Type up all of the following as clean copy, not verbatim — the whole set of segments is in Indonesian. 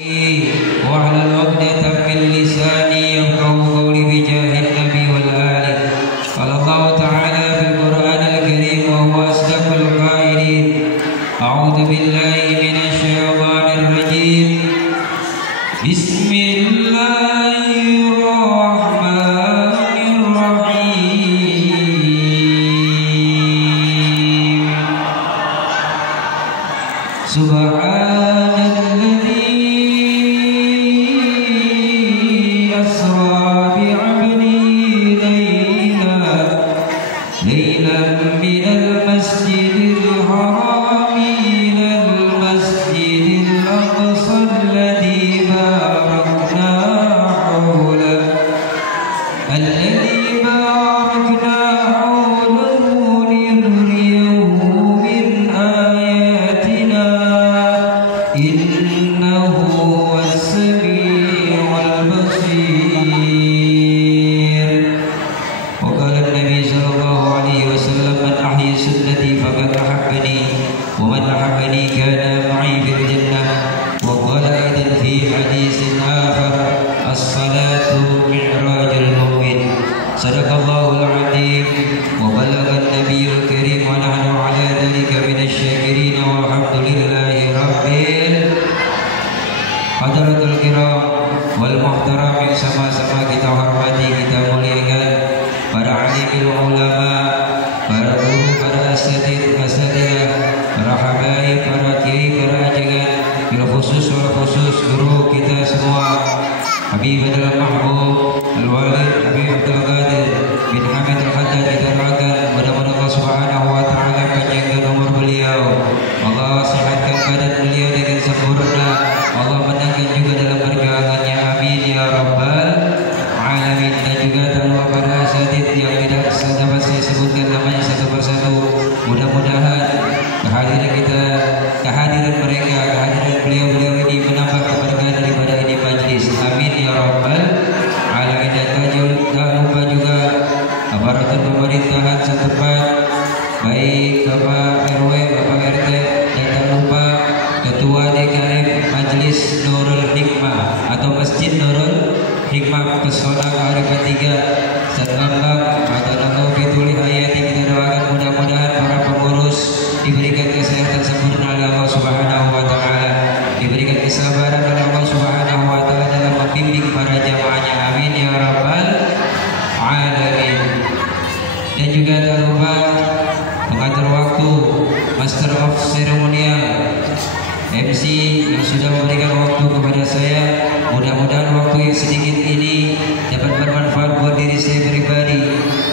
واحلل عقدة من لساني يفقهوا قولي بجاه النبي والآل. قال الله تعالى في القرآن الكريم وهو أصدق القائلين: أعوذ بالله من الشيطان الرجيم. بسم الله الرحمن الرحيم. سبحان الذي أسرى بعبده ليلا من المسجد الحرام إلى المسجد الأقصى الذي باركنا حوله لنريه من آياتنا إنه هو السميع البصير. وقال النبي صلى الله عليه وسلم: من أحيا سنتي فقد أحبني ومن أحبني كان معي في الجنة. وقال أيضا في حديث آخر: الصلاة معراج المؤمن. صدق الله العظيم وبلغ النبي الكريم ونحن على ذلك من الشاكرين والحمد لله رب Hadratul kiram wal muhtaram yang sama-sama kita hormati, kita muliakan para alimil ulama, para guru, para asatidz, para habaib, para kiai, para ajangan, bil khusus wal khusus guru kita semua, Habib Abdul Mahbub Al-Walid Habib Abdul Qadir bin Hamid Al-Haddad, kita doakan mudah-mudahan Allah Subhanahu wa taala panjangkan umur beliau, Allah sehatkan badan beliau dengan sempurna, Allah menangkan juga dalam perjuangannya, amin ya rabbal alamin. Dan juga terlupa para asatidz yang tidak dapat saya sebutkan namanya satu persatu, mudah-mudahan kehadiran mereka, kehadiran beliau-beliau ini menambah keberkahan daripada ini majlis, amin ya rabbal alamin. Dan tak lupa juga aparatur pemerintahan setempat, baik Bapak RW, Bapak RT, dan tak lupa Ketua DKM Majelis Nurul Hikmah atau Masjid Nurul Hikmah Pesona Kearifan 3 Satbambang atau Nakofitul Hayati. Kita doakan mudah-mudahan para pengurus diberikan kesehatan sempurna oleh Allah Subhanahu wa taala, diberikan kesabaran oleh Allah Subhanahu wa taala dalam membimbing para jamaahnya, amin ya rabbal alamin. Dan juga tak lupa pengatur waktu, Master of Ceremonial, MC yang sudah memberikan waktu kepada saya. Mudah-mudahan waktu yang sedikit ini dapat bermanfaat buat diri saya pribadi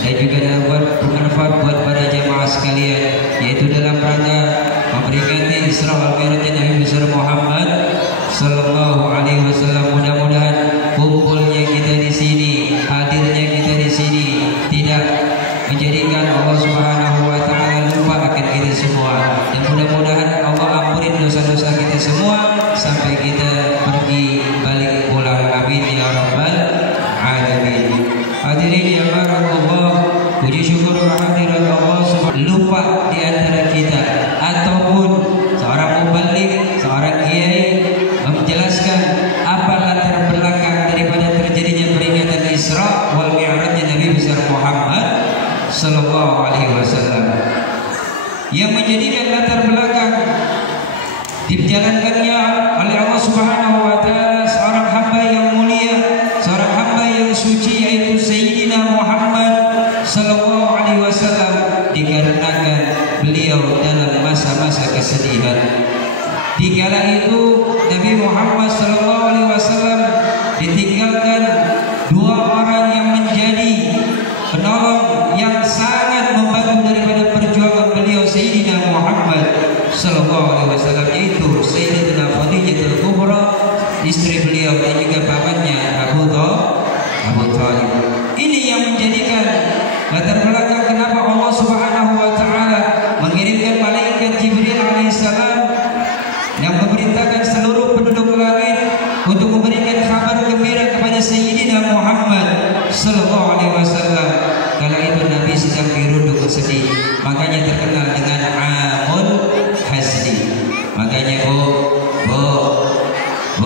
dan juga dapat bermanfaat buat para jamaah sekalian, yaitu dalam rangka memperingati Isra wal Mi'raj Nabi besar Muhammad sallallahu alaihi wasallam. Mudah-mudahan kumpulnya kita di sini, hadirnya kita di sini tidak menjadikan Allah Subhanahu wa taala lupa akan kita semua, dan mudah-mudahan Allah ampuni dosa-dosa kita semua sampai kita pergi balik pulang, amin ya rabbal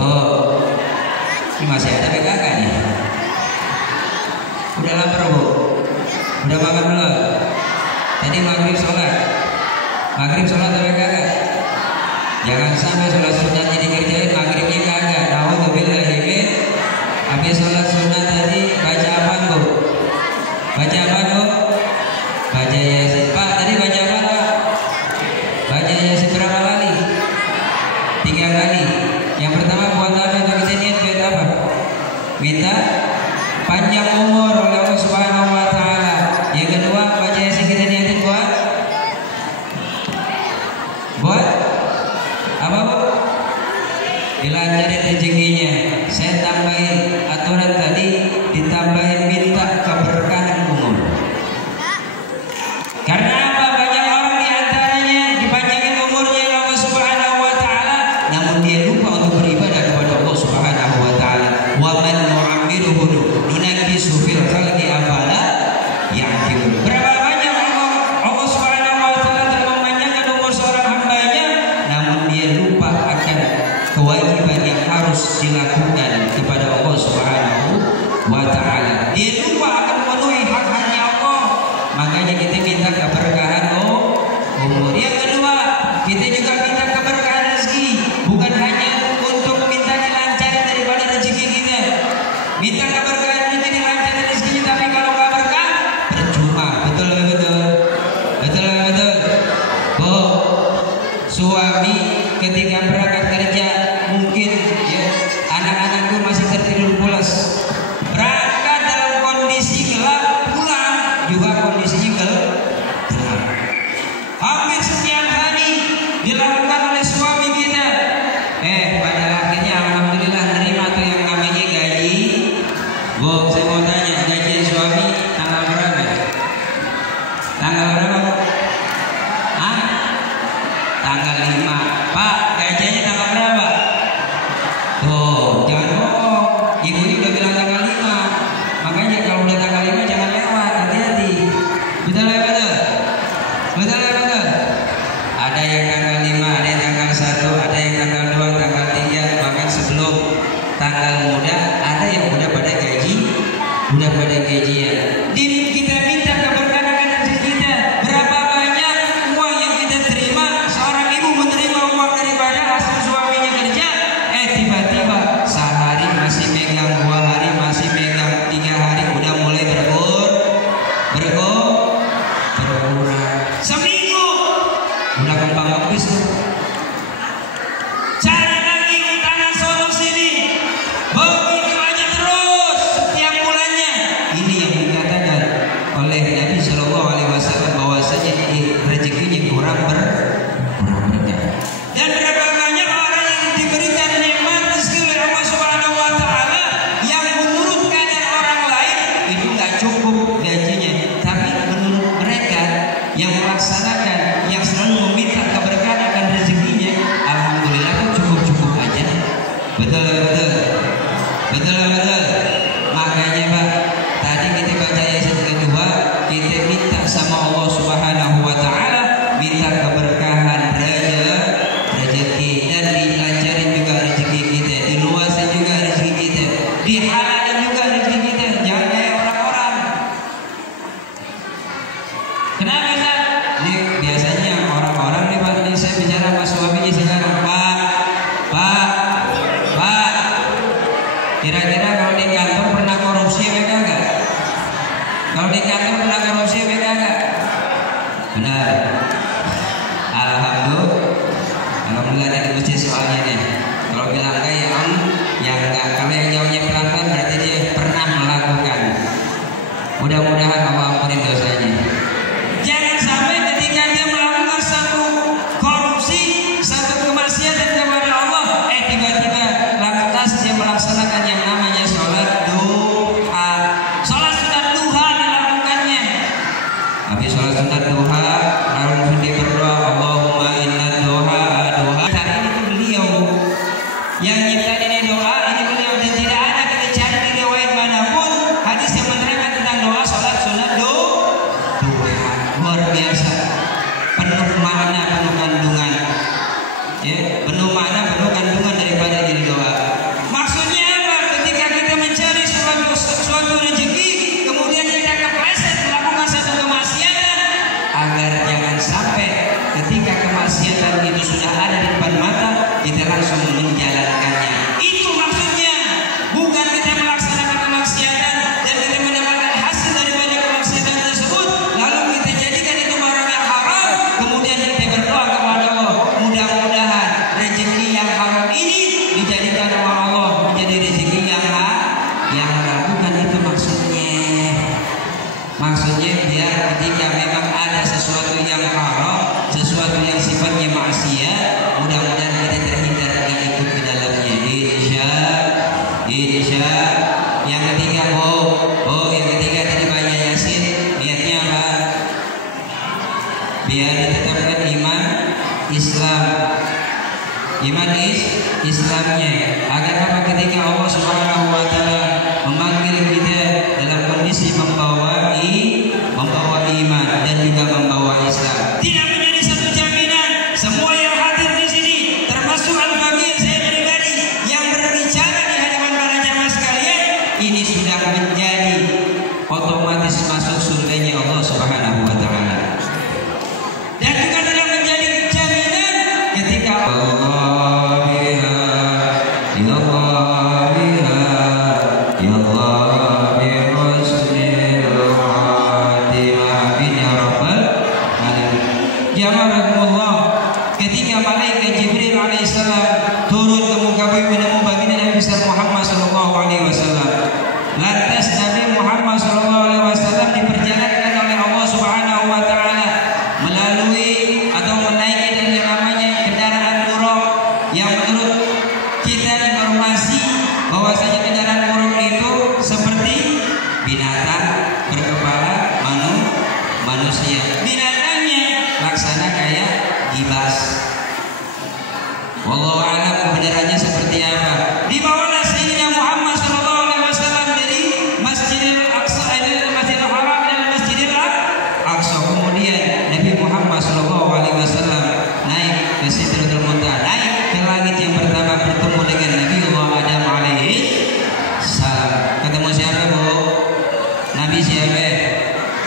Oh, ini masih ada PKK nih. Udah lapar Bu? Udah makan belum? Tadi maghrib sholat tapi kagak. Jangan sampai sholat sunatnya dikerjain, maghribnya kagak. Nauzubillah min. Habis sholat sunat tadi baca apa Bu? Baca apa Bu? Baca Yasin. Pak tadi baca apa Pak? Baca Yasin berapa kali? 3 kali. Yang pertama buat apa itu kita niat buat apa? Minta panjang umur oleh Allah Subhanahu wa taala. Yang kedua baca Yasin kita niatin buat apa Bu? Dilancarin rezekinya. Saya tambahin aturan tadi, ditambahin minta keberkahan umur. Karena apa? Banyak orang diantaranya dipanjangin umurnya oleh Allah Subhanahu wa taala, namun dia lupa untuk beribadah kepada Allah Subhanahu wa taala. Wa man nu'ammiruhu nunakkisu fil khalqi afala ya'qilun. Berapa banyak Allah Subhanahu wa taala telah memanjangkan umur seorang hambanya, namun dia lupa akan kewajiban yang harus dilakukan kepada Allah Subhanahu wa taala. Dia lupa akan memenuhi hak-haknya Allah. Makanya kita minta keberkahan umur. Yang kedua, kita juga minta keberkahan rezeki, bukan hanya untuk minta dilancarin daripada rezeki kita. Minta keberkahan rezeki dilancarin rezekinya, tapi kalau nggak berkah percuma. Betul betul. Bu, suami ketika berangkat kerja mungkin ya anak-anakku masih tertidur pulas. Berangkat dalam kondisi gelap, pulang juga kondisinya gelap. Hampir setiap hari dilakukan oleh suami kita. Pada akhirnya alhamdulillah nerima tuh yang namanya gaji. Bu, saya mau tanya, gaji suami tanggal berapa? Tanggal berapa? Hah? Tanggal 5. Pak, gajinya tanggal berapa? Tuh, jangan bohong. Ibunya udah bilang tanggal 5. Makanya kalau udah tanggal 5 jangan lewat, hati-hati. Betul. Ada yang tanggal 5, ada yang tanggal 1, ada yang tanggal 2, tanggal 3, bahkan sebelum tanggal muda, ada yang udah pada gajian. Diri kita minta keberkahan rezeki kita. Berapa banyak uang yang kita terima? Seorang ibu menerima uang daripada hasil suaminya kerja, tiba-tiba sehari masih megang, 2 hari masih megang, 3 hari udah mulai berkurang. Seminggu udah kembang habis. Cari lagi utangan sono sini, begitu aja terus setiap bulannya. Ini yang dikatakan oleh Nabi Shallallahu Alaihi Wasallam bahwasanya rezekinya kurang berkah. Dan berapa banyak orang yang diberikan nikmat rezeki oleh Allah Subhanahu Wa Taala yang menurut kadar orang lain itu nggak cukup gajinya, tapi menurut mereka yang melaksanakan, yang selalu meminta keberkahan akan rezekinya, alhamdulillah itu cukup aja. Betul. Makanya Pak, tadi kita baca Yasin kedua, kita minta sama Allah Subhanahu wa taala, minta keberkahan rezeki, dan dilancarin juga rezeki kita, diluasin juga rezeki kita, dihalalin juga rezeki kita. Jangan kayak orang-orang. Kenapa Ustaz? Ini biasanya orang-orang nih Pak, ini saya bicara sama suaminya sekarang, Pak. Kira-kira kalau di kantor pernah korupsi mereka enggak? Kalau di kantor pernah korupsi mereka enggak? Benar. Alhamdulillah ada di masjid soalnya nih. Kalau bilang enggak ya Om, yang enggak. Kalau yang jawabnya pelan-pelan berarti dia pernah melakukan. Mudah-mudahan Allah ampunin dosanya. Jangan sampai ketika dia melakukan satu korupsi, satu kemaksiatan kepada Allah, tiba-tiba lantas dia melaksanakan yang namanya sholat duha. Sholat sunat duha dilakukannya. Habis sholat sunat duha, lalu dia berdoa, Allahumma inna duha. Hari ini tuh beliau yang nyiptain ini doa, ini beliau, dan tidak ada kita cari di riwayat manapun hadis yang menerangkan tentang doa sholat sunat duha. Luar biasa, penuh makna, penuh kandungan, ya, penuh makna, penuh kandungan daripada diri doa. dijanjikan oleh Allah menjadi rezeki yang halal, bukan itu maksudnya. Maksudnya biar ketika memang ada sesuatu yang haram, sesuatu yang sifatnya maksiat, mudah-mudahan kita terhindar dan ikut ke dalamnya. Insya. Yang ketiga, yang ketiga tadi baca Yasin, niatnya apa? Biar ditetapkan iman Islam. Islamnya agar apa? Ketika Allah Subhanahu wa taala memanggil kita dalam kondisi membawa iman dan juga membawa Islam, tidak menjadi satu jaminan semua yang hadir di sini termasuk al-fakir saya pribadi yang berbicara di hadapan para jamaah sekalian ini sudah menjadi otomatis masuk surganya Allah Subhanahu wa taala. Dan juga tidak menjadi jaminan ketika ketika malaikat Jibril alaihissalam turun ke muka bumi menemui baginda Nabi besar Muhammad sallallahu alaihi wasallam. Lantas Nabi Muhammad sallallahu alaihi wasallam diperjalankan oleh Allah Subhanahu wa taala melalui atau menaiki dari namanya kendaraan buruk yang menurut kita informasi bahwasanya kendaraan buruk itu seperti binatang berkepala manusia. Binatangnya laksana kayak gibas. Wallahu a'lam kebenarannya seperti apa. Dibawalah Sayyidina Muhammad sallallahu alaihi wasallam dari Masjidil Aqsa dari Masjidil Haram dan Masjidil Aqsa. Kemudian Nabi Muhammad sallallahu alaihi wasallam naik ke Sidratul Muntaha, naik ke langit yang pertama bertemu dengan Nabi Allah Adam alaihi salam. Ketemu siapa, Bu? Nabi siapa?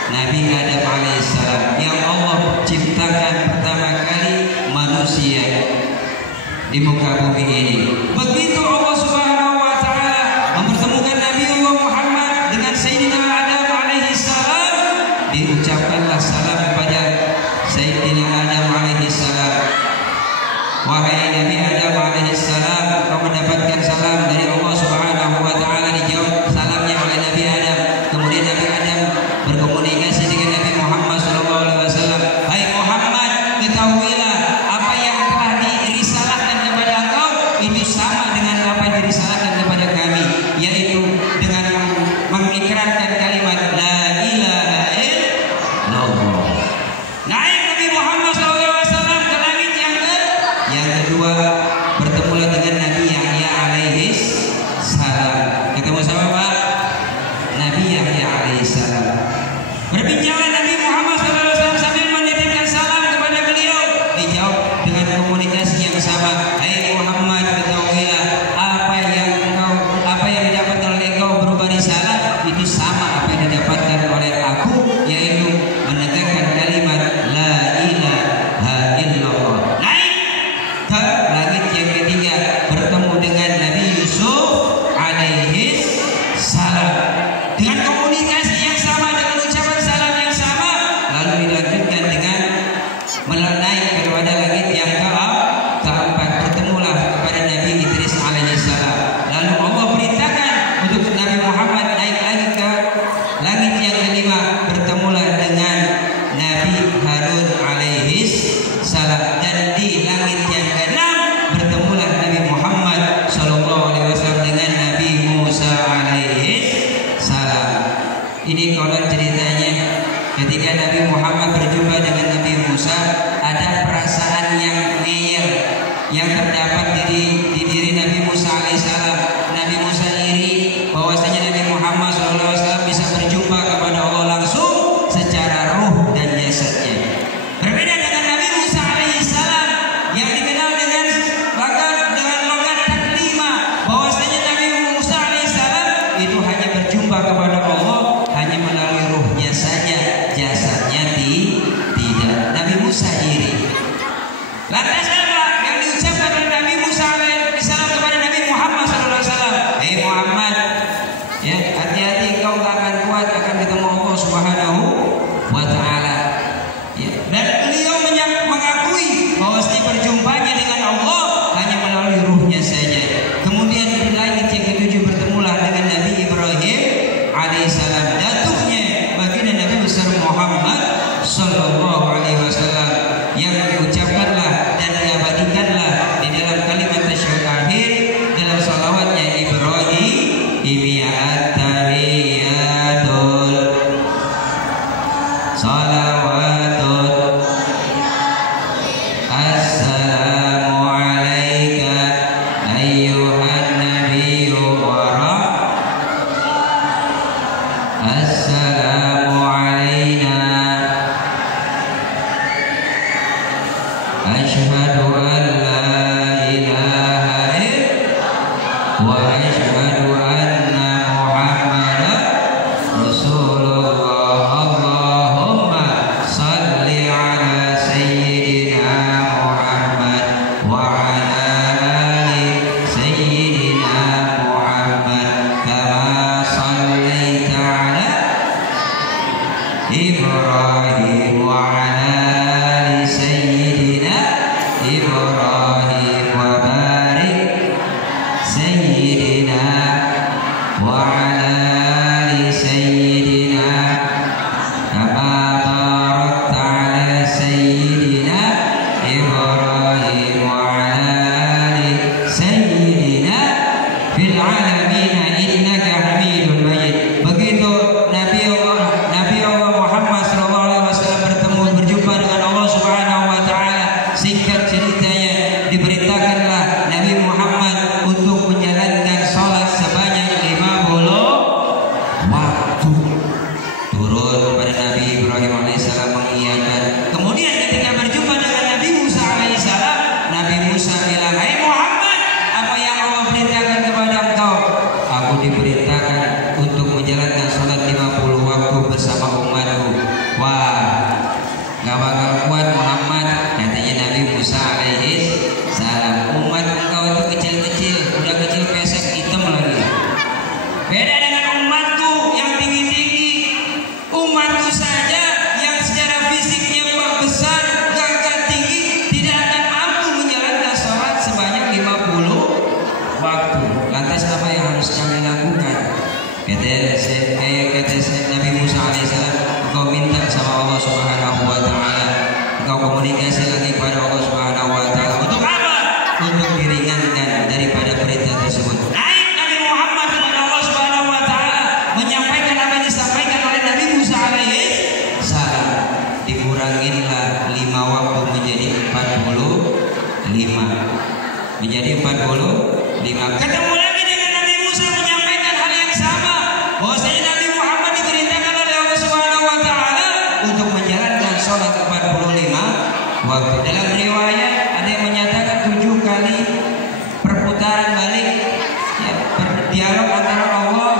Nabi Adam alaihissalam yang Allah ciptakan pertama kali manusia di muka bumi ini. Begitu Allah Subhanahu wa taala mempertemukan Nabi Allah Muhammad dengan Sayyidina Adam alaihissalam, diucapkanlah salam kepada Sayyidina Adam alaihissalam. Wahai Nabi Adam alaihissalam, kau mendapatkan salam dari Allah Subhanahu wa taala. Dijawab salamnya oleh Nabi Adam. Kemudian Nabi Adam berkomunikasi dengan Nabi Muhammad SAW. Hai Muhammad, ketahuilah apa yang telah dirisalahkan kepada engkau itu sama dengan apa yang dirisalahkan kepada kami, yaitu dengan mengikrarkan kalimat la ilaha illallah. Naik Nabi Muhammad SAW ke langit yang kedua, bertemulah dengan Nabi Yahya alaihis salam. Ketemu sama Pak Nabi Yahya alaihissalam. Berbincanglah Nabi Muhammad SAW sambil menitipkan salam kepada beliau. Dijawab dengan komunikasi yang sama. Hai Muhammad, ketahuilah apa yang didapatkan oleh engkau berupa risalah itu sama apa yang didapatkan oleh aku, yaitu menegakkan kalimat la ilaha illallah. Naik ke langit yang ketiga, bertemu dengan Nabi Yusuf alaihis salam dengan komunikasi yang sama, dengan ucapan salam yang sama. Lalu dilanjutkan dengan menaik kepada langit yang keempat, bertemulah kepada Nabi Idris alaihissalam. Lalu Allah perintahkan untuk Nabi Muhammad naik lagi ke langit yang kelima, bertemulah dengan Nabi Harun alaihis salam. Dan di langit yang keenam bertemulah Nabi Muhammad sallallahu alaihi wasallam dengan Nabi Musa alaihis salam. Ini konon ceritanya ketika Nabi Muhammad berjumpa dengan Nabi Musa, ada perasaan yang ngeyel yang terdapat di diri Nabi Musa alaihissalam. Nabi Musa iri bahwasanya Nabi Muhammad SAW bisa berjumpa kepada Allah langsung secara ruh dan jasadnya. Berbeda dengan Nabi Musa alaihissalam yang dikenal dengan logat taklima, bahwasanya Nabi Musa alaihissalam itu hanya berjumpa kepada Allah hanya melalui ruhnya saja, jasadnya tidak. Nabi Musa iri. Lantas apa yang diucapkan oleh Nabi Musa alaihissalam kepada Nabi Muhammad SAW? Hei Muhammad, ya hati-hati, kau tak akan kuat, akan ketemu Allah Subhanahu wa taala. Ya, dan beliau mengakui bahwa perjumpaannya dengan Allah hanya melalui ruhnya saja. Kemudian wa asyhadu anna Muhammadan Rasulullah. Allahumma salli ala sayyidina Muhammad wa ala ali sayyidina Muhammad kama sallaita ala Ibrahim wa ala ali sayyidina Ibrahim wa barik sayyidina wa ala ali sayyidina kama barakta ala sayyidina Ibrahim wa ala ali sayyidina fil alamin innaka Hamidum Majid. Begitu Nabi Allah Muhammad sallallahu alaihi wasallam berjumpa dengan Allah Subhanahu wa taala, singkat ceritanya diberitakanlah Nabi Muhammad untuk menjalankan salat sebanyak 50 waktu. Turun pada Nabi Ibrahim alaihissalam mengiyakan. Kemudian ketika berjumpa dengan Nabi Musa alaihissalam, Nabi Musa bilang, "Hai Muhammad, apa yang Allah perintahkan kepada engkau?" "Aku diperintahkan untuk menjalankan salat 50 waktu bersama umatku." Wah, gak bakal kuat Muhammad, katanya Nabi Musa alaihissalam. Umat engkau itu kecil-kecil, udah kecil pesek hitam lagi. Beda dengan umatku yang tinggi-tinggi. Umatku saja yang secara fisiknya besar, gagah tinggi, tidak akan mampu menjalankan sholat sebanyak 50 waktu. Lantas apa yang harus kami lakukan? Kata Nabi Musa alaihissalam, engkau minta sama Allah Subhanahu wa taala, engkau komunikasi lagi kepada Allah Subhanahu wa taala. Untuk apa? Untuk diringankan daripada perintah tersebut. Naik Nabi Muhammad kepada Allah Subhanahu wa taala, menyampaikan apa yang disampaikan oleh Nabi Musa alaihissalam. Dikuranginlah 5 waktu menjadi 45. Menjadi 45. Ketemu lagi dengan Nabi Musa menyampaikan hal yang sama, bahwasanya Nabi Muhammad diperintahkan oleh Allah Subhanahu wa taala untuk menjalankan sholat 45 waktu. Dalam riwayat ada yang menyatakan 7 kali perputaran balik, ya, berdialog antara Allah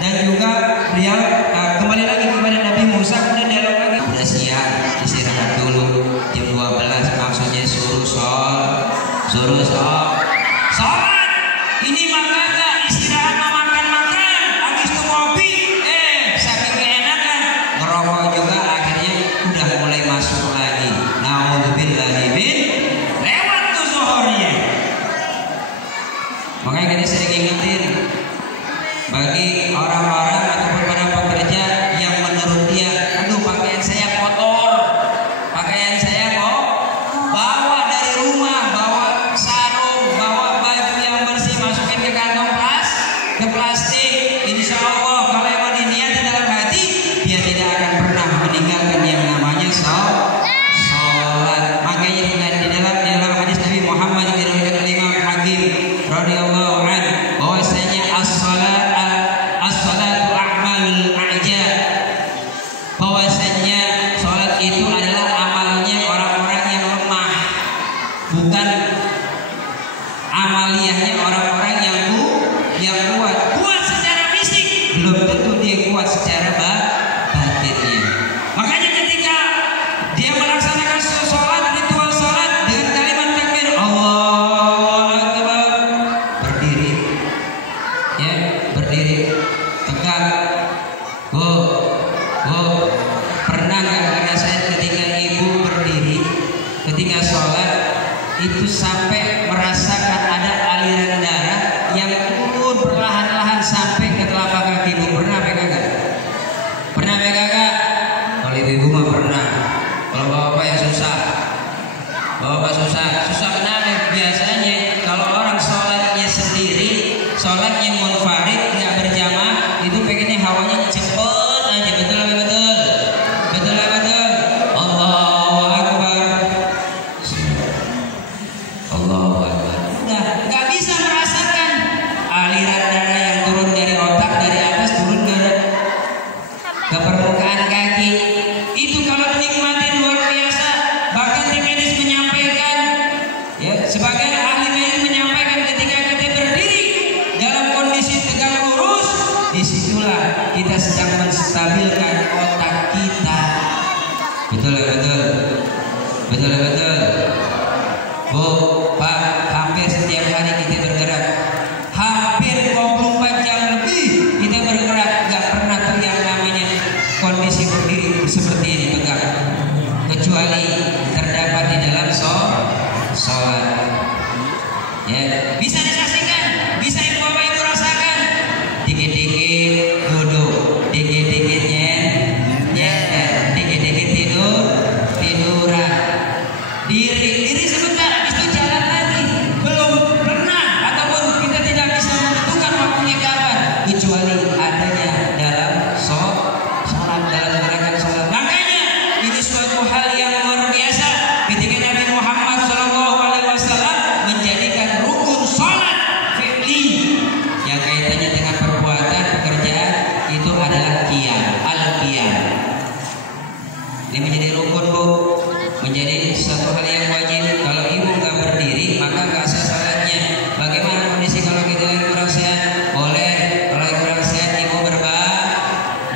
dan juga dialog kembali lagi kepada Nabi Musa, kemudian dialog lagi. Udah siap, istirahat dulu jam 12, maksudnya suruh sholat. Ini makanan, istirahat mau makan, habis itu ngopi, saking keenakan ngerokok juga, akhirnya udah mulai masuk lagi. Naudzubillahi min, lewat tuh zuhurnya. Makanya kita sering ingetin bagi orang-orang ataupun para pekerja yang menurut dia, aduh pakaian saya kotor, pakaian saya kok bawa dari rumah, bawa sarung, bawa baju yang bersih, masukin ke kantong plastik. Insya Allah kalau emang diniati dalam hati, dia tidak akan pernah meninggalkan yang namanya sholat. Makanya di dalam hadis Nabi Muhammad yang diriwayatkan oleh Imam Hakim radhiyallahu anhu, bahwasanya as-salatu a'malul a'jab, bahwasanya sholat itu adalah amalnya orang-orang yang lemah, bukan amaliyahnya orang-orang yang kuat secara fisik, belum tentu dia kuat secara batinnya. Makanya ketika dia melaksanakan sholat, ritual sholat dengan kalimat takbir Allahu Akbar, berdiri, ya, berdiri tegak. Pernah nggak ngerasain ketika ibu berdiri ketika sholat itu sampai merasakan ada aliran darah yang turun perlahan-lahan sampai ke telapak kaki? Ibu pernah pegang nggak? Pernah pegang nggak? Kalau ibu mah pernah. Kalau bapak yang susah, bapak susah kenapa? Biasanya kalau orang sholatnya sendiri, sholatnya munfarid, nggak berjamaah, itu pengennya hawanya cepet aja. Betul nggak betul? Betul nggak betul? Allahu Akbar, Allahu Akbar. Udah nggak bisa merasakan aliran darah yang turun dari otak, dari atas turun ke permukaan kaki. Itu kalau dinikmati luar biasa. Bahkan tim medis menyampaikan, ya, sebagai ahli medis menyampaikan ketika kita berdiri betul. Bu, Pak, hampir setiap hari kita bergerak, hampir 24 jam lebih kita bergerak, nggak pernah tuh yang namanya kondisi berdiri seperti ini tegak, kecuali terdapat di dalam sholat. Ya, bisa disaksikan, bisa ibu bapak ibu rasakan, dikit-dikit duduk, dikit-dikit nyender, dikit-dikit tiduran, diri sebentar, habis itu jalan lagi. Belum pernah ataupun kita tidak bisa menentukan waktunya kapan, kecuali adanya dalam sholat, dalam gerakan sholat. Makanya ini suatu hal yang luar biasa ketika Nabi Muhammad SAW menjadikan rukun sholat fi'li yang kaitannya dengan perbuatan pekerjaan itu adalah qiyam, al-qiyam. Ini menjadi rukun, Bu, menjadi satu hal yang wajib. Kalau ibu nggak berdiri maka nggak sah salatnya. Bagaimana kondisi kalau kita lagi kurang sehat? Boleh, kalau lagi kurang sehat ibu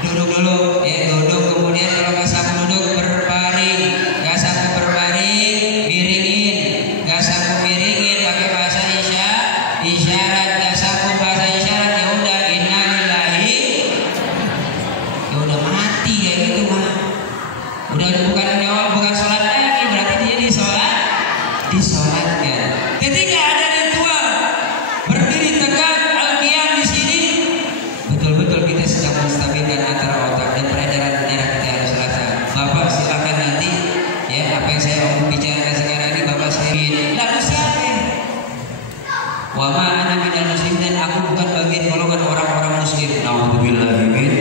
duduk dulu, ya duduk, kemudian kalau nggak sanggup duduk berbaring, nggak sanggup berbaring miringin, nggak sanggup miringin pakai bahasa isyarat, nggak sanggup bahasa isyarat, ya udah innalillahi, ya udah mati kayak gitu mah. Udah bukan sholat lagi, berarti dia disolatkan. Ketika ada ritual berdiri tegak al-qiyam di sini, betul-betul kita sedang menstabilkan antara otak dan peredaran darah kita harus rasa. Bapak silakan nanti, ya apa yang saya mau bicarakan sekarang ini Bapak sendiri. Lalu siapa? Wa ma ana minal muslimin, dan aku bukan bagian golongan orang-orang muslim. Nauzubillah min.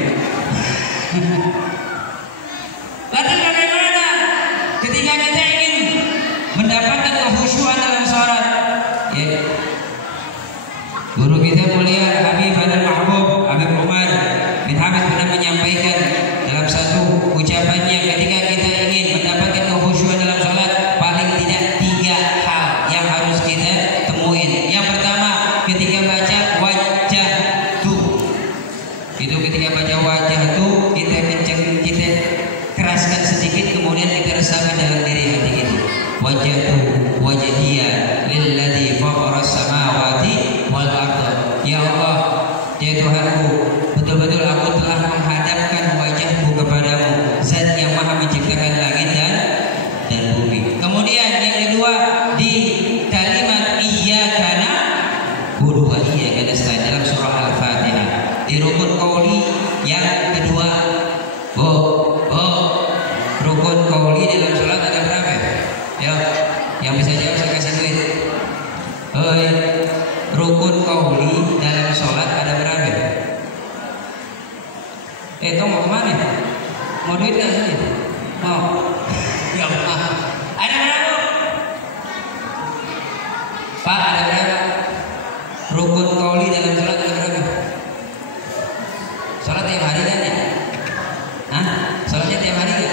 Lalu bagaimana ketika kita ingin mendapatkan kekhusyuan dalam sholat? Ya. Guru kita mulia Habib Al-Mahbub Habib Umar bin Hamid pernah menyampaikan dalam satu ucapannya, ketika kita ingin mendapatkan kekhusyuan dalam sholat, paling tidak 3 hal yang harus kita temuin. Yang pertama, ketika baca wajah tuh, itu ketika baca wajah tuh kita keraskan sedikit, kemudian kita resapi dalam diri hati kita. Wajahiyya lilladzi faqara samawati wal ardh. Ya Allah, ya Tuhanku, betul-betul aku telah menghadapkan wajahku kepadamu, Zat yang Maha menciptakan langit dan bumi. Kemudian yang kedua, di kalimat iyyaka na'budu wa iyyaka nasta'in dalam surah Al-Fatihah, di rukun qauli yang kedua. Rukun qauli dalam sholat ada berapa? Ya, yang bisa jawab saya kasih duit. Rukun qauli dalam sholat ada berapa? Kau mau kemana? Mau duit nggak sih? Mau? Ya Allah. Ada berapa? Pak, ada berapa? Rukun qauli dalam sholat ada berapa? Sholat tiap hari kan ya? Hah? Sholatnya tiap hari kan?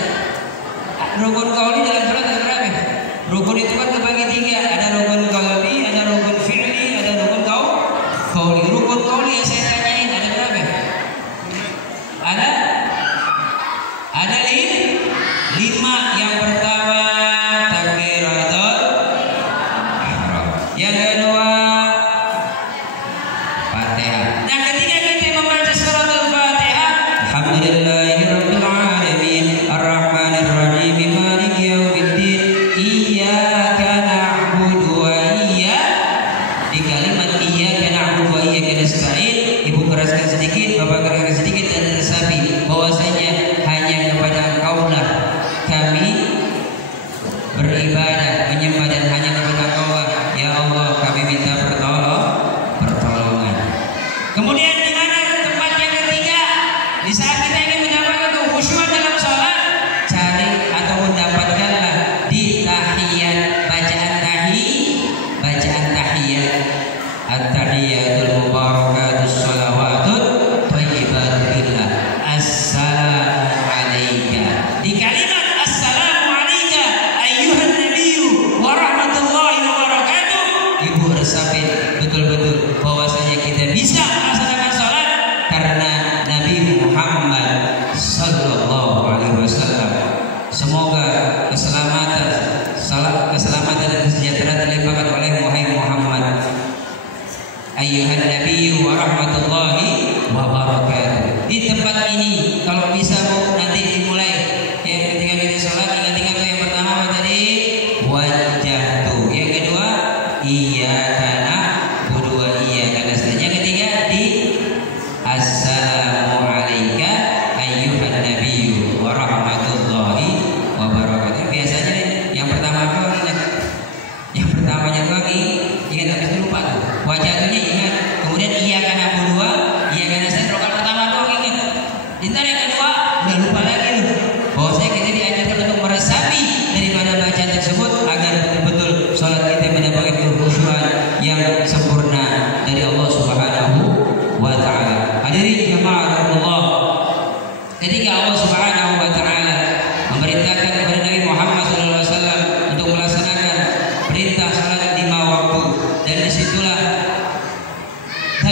Rukun qauli dalam sholat ada berapa? Rukun itu kan terbagi 3, ada rukun qalbi, ada rukun fi'li, ada rukun qauli. Rukun qauli yang saya tanyain ada berapa? Ada 5. Yang pertama takbiratul ihram. Yang kedua Fatihah. Nah, ketika kita membaca surat Al-Fatihah, alhamdulillahirabbil alamin arrahmanir rahim maliki yaumiddin iyyaka na'budu wa iyyaka, di kalimat iyyaka na'budu wa iyyaka nasta'in, ibu keraskan sedikit, bapak keraskan sedikit, dan resapi bahwasanya hanya kepada Engkaulah kami beribadah, menyembah, dan hanya kepada Engkaulah ya Allah kami minta pertolongan. Kemudian di mana tempat yang ketiga? Di saat kita ingin mendapatkan kekhusyuan dalam sholat, cari ataupun dapatkanlah di tahiyat, bacaan tahiyat, at-tahiyatul mubarakatus sholawatut thayyibatun billah, assalamu alayka. Di kalimat assalamu alayka ayyuhan nabiyyu wa rahmatullahi wa barakatuh, ibu resapin betul-betul bahwasanya kita bisa melaksanakan nabiyyu wa rahmatullahi wa barakatuh. Di tempat ini kalau bisa Bu nanti dimulai ya, ketika kita sholat ingat-ingat yang pertama tadi wajjahtu, yang kedua iyyaka na'budu wa iyyaka nasta'in, yang ketiga di assalamu alayka ayyuhan nabiyyu wa rahmatullahi wa barakatuh. Biasanya yang pertama doang ingat, yang pertamanya doang ingat, habis itu lupa tuh. Wajahtunya ingat, kemudian iyyaka na'budu wa iyyaka nasta'in rakaat pertama doang ingat. Ntar yang kedua udah lupa lagi loh. Bahwasanya kita diajarkan untuk meresapi daripada bacaan tersebut agar betul-betul sholat kita mendapatkan kekhusyuan yang sempurna dari Allah Subhanahu wa taala. Hadirin jemaah Allah, ketika Allah Subhanahu wa taala memerintahkan kepada Nabi Muhammad SAW untuk melaksanakan perintah salat 5 waktu, dan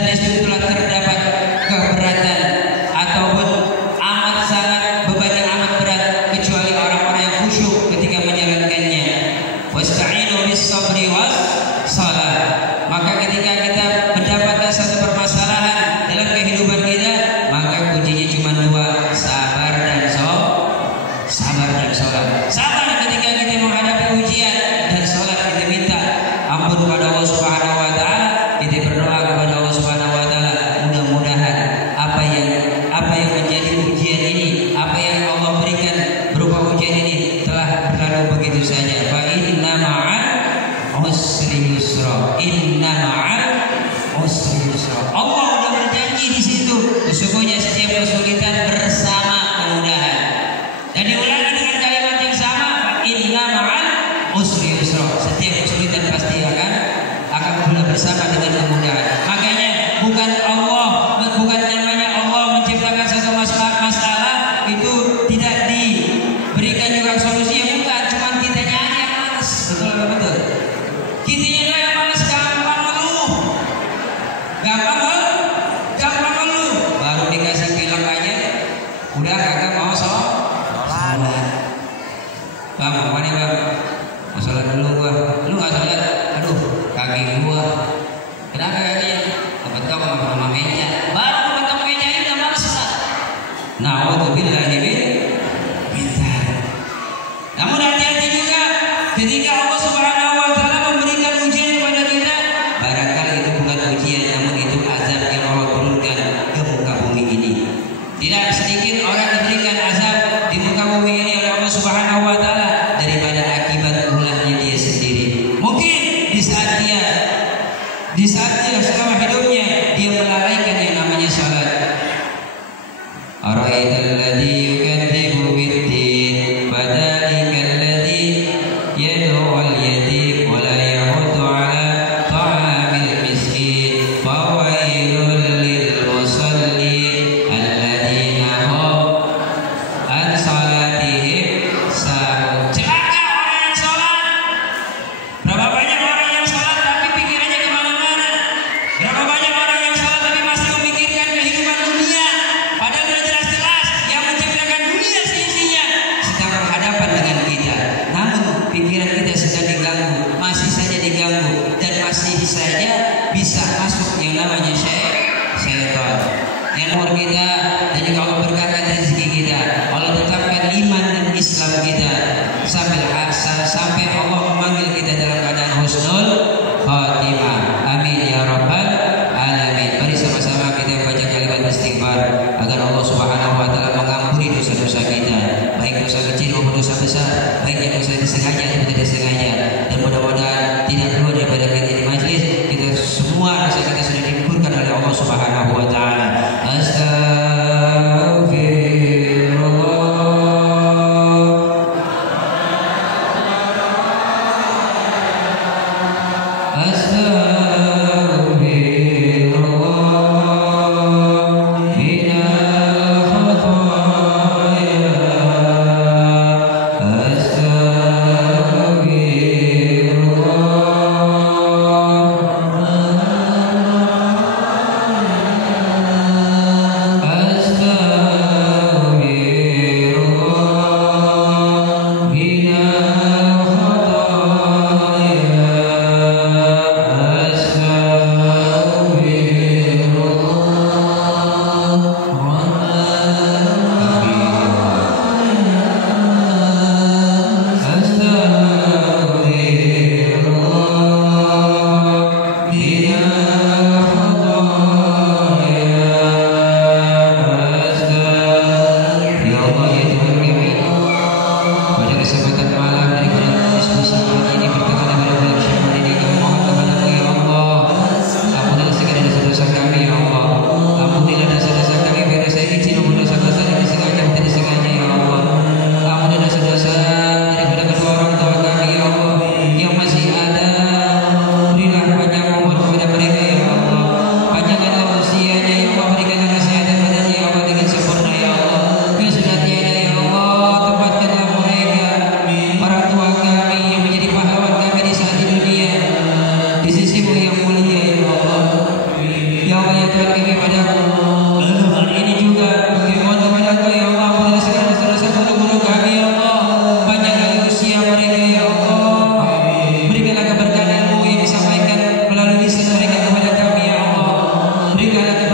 disitulah terdapat keberatan ataupun amat sangat beban yang amat berat kecuali orang-orang yang khusyuk ketika menjalankannya. Wasta'inu bis sabri was salat. Maka ketika kita mendapatkan satu permasalahan dalam kehidupan kita, maka kuncinya cuma 2, sabar dan sholat. Sabar ketika kita menghadapi ujian, dan sholat kita minta ampun kepada Allah Subhanahu wa taala. Kita berdoa kepada Allah Subhanahu wa taala, mudah-mudahan apa yang menjadi ujian ini, apa yang Allah berikan berupa ujian ini telah berlalu begitu saja. Fa inna ma'al usri yusra. Inna ma'al usri yusra. Allah sudah berjanji di situ, sesungguhnya setiap kesulitan bersama kemudahan. Dan diulangi dengan kalimat yang sama, inna ma'al usri yusra. Setiap kesulitan pasti akan bersama dengan kemudahan. Makanya bukan namanya Allah menciptakan satu masalah itu tidak diberikan juga solusinya, bukan. Cuma kitanya aja yang malas. Betul. Kitanya yang malas, gampang ngeluh. Baru dikasih film aja udah kagak mau sholat. Bang, mana bang? Mau sholat dulu gua. Lu nggak sholat? Aduh, kaki gua. Kenapa kakinya? Kebetul sama meja. Baru kebetul meja ini udah malas sholat. Na'udzubillahi min dzalik. Namun hati-hati juga ketika Allah Subhanahu wa taala memberikan ujian kepada kita, barangkali itu bukan ujian, namun itu azab yang Allah turunkan ke muka bumi ini. Tidak sedikit orang diberikan azab di muka bumi ini oleh Allah Subhanahu wa taala daripada akibat ulahnya dia sendiri. Mungkin di saat dia selama hidupnya dia melalaikan yang namanya salat. Ara'aital ladzi yukadzibu bid-din fadzalika alladzi yad'u al-yatim wa la yahuddu 'ala ta'amil miskin fawailul lil musallin alladzina hum an salatihim sahun. Celaka orang yang salat. Berapa banyak orang yang salat tapi pikirannya kemana-mana? Berapa banyak orang yang salat tapi masih memikirkan kehidupan dunia, padahal sudah jelas-jelas yang menciptakan dunia seisinya sedang berhadapan dengan kita. Namun pikiran kita sedang diganggu, masih saja diganggu, dan masih saja bisa masuk yang namanya syaitan. Yang umur kita dan juga Allah berkahkan rezeki kita, Allah tetapkan iman dan Islam kita sampai Allah memanggil kita dalam keadaan husnul khatimah. Amin ya rabbal alamin. Mari sama-sama kita baca kalimat istighfar agar Allah Subhanahu wa taala mengampuni dosa-dosa kita, baik dosa kecil maupun dosa besar, baik yang dosa disengaja atau tidak disengaja. Dan mudah-mudahan tidak keluar daripada kita di majlis kita semua dosa kita sudah digugurkan oleh Allah Subhanahu wa taala. Allah ya Tuhan kami pada hari ini juga kami mohon kepada Engkau ya Allah, ampunilah segala dosa-dosa guru-guru kami ya Allah, panjangkan usia mereka ya Allah, berikanlah keberkahan ilmu yang disampaikan melalui lisan mereka kepada kami ya Allah, berikanlah